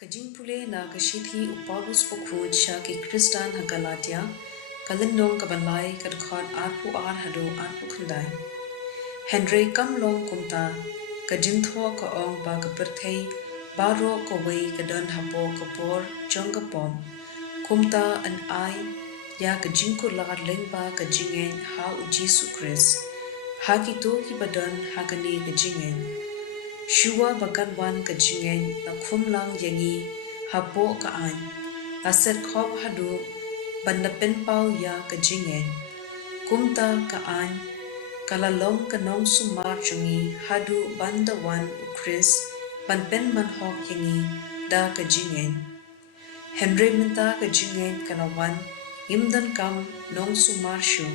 Ka jingpule na ka shithi upalus pokhud sha ki Kristan ha Galatia kalindong ka Blei ka dkhon arpu ar hado arpu khandai. Henry kam long kumta ka jintho ka ong ba ka perthei baro ka wei ka don hapo ka por jong ka pom kumta an ai ya ka jingku lar leng ba ka jingen ha u Jesu Christ ha ki to ki badon ha ka ni ka jingen. Shua bagan wan ka jingen na khumlang yangi hapo ka an aset khop hadu banda pen pau ya ka jingen kumta ka an kalalong ka nong sumar jungi hadu banda wan u Chris ban pen man hok yangi da ka jingen Henry minta ka jingen kalawan imdan kam nong sumar shu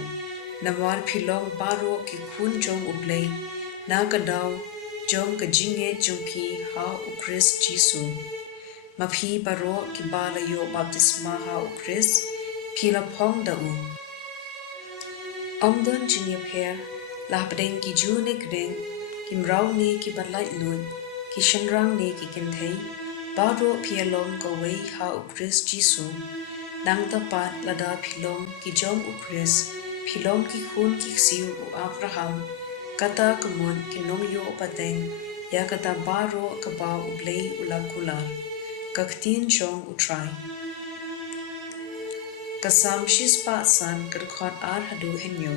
namar philong baro ki khun jong u Blei na ka daw jong ka jinge jungpi ha u Chris Jisu maphi baro ki bala yo baptisma ha u Chris phila phong da u Omdon jinge pher la padeng ki ju ne greng ki mrau ne ki balai lui ki shanrang ne ki kinthei baro phialom ka wei ha u Chris Jisu nang ta pat lada philom ki jong u Chris philom ki khun ki siu u Abraham kata kemun ki nong yo pateng ya kata baro ka ba u Blei ulakular ka ktien jong u try kasam shispa san kadkhot ar hadu henyo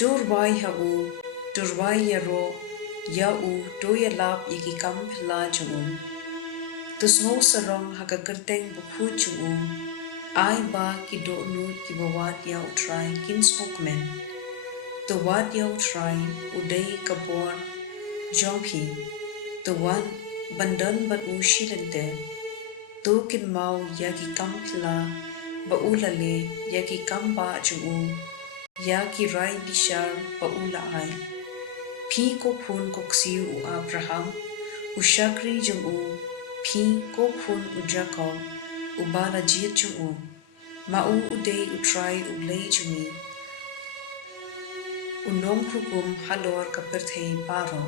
durwai ha u durwai ya ro ya u do ya lap yiki kam phla chung tusno sarong ha ka kerteng bu khu chung ai ba ki do nu ki bawat ya u try kin smokeman the wat ya u try u dei ka bor jongphi the one bandan ban u shilente to kin mau ya ki kam phla ba u lale ya ki kam ba chung ya ki rai bishar ba u la ai phi ko phun ko ksiu u Abraham u shakri jung phi ko phun u Jacob u bala jiet chung ma u dei u try u Blei jungi u nong hukum halor ka perthei baro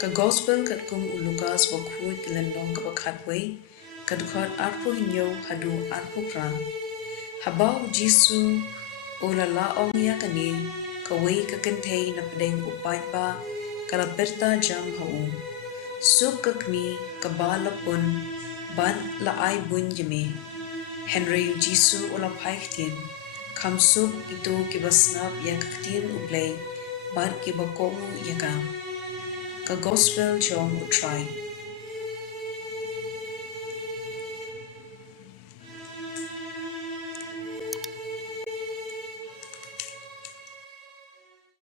ka gospel kat kum u Lucas wa khut kilandong ka bakhatwei kat khot arpo hinyo hadu arpo pra habau Jisu o la la ong ya kani ka wei ka kenthei na padeng upai ba kala perta jam hau suk kakmi ka bala pun ban la ai bun yeme Henry Jisu o la phai ktien kham suk ito ki basnap ya ktien u Blei ban ki bakomu ya ka gospel jong u try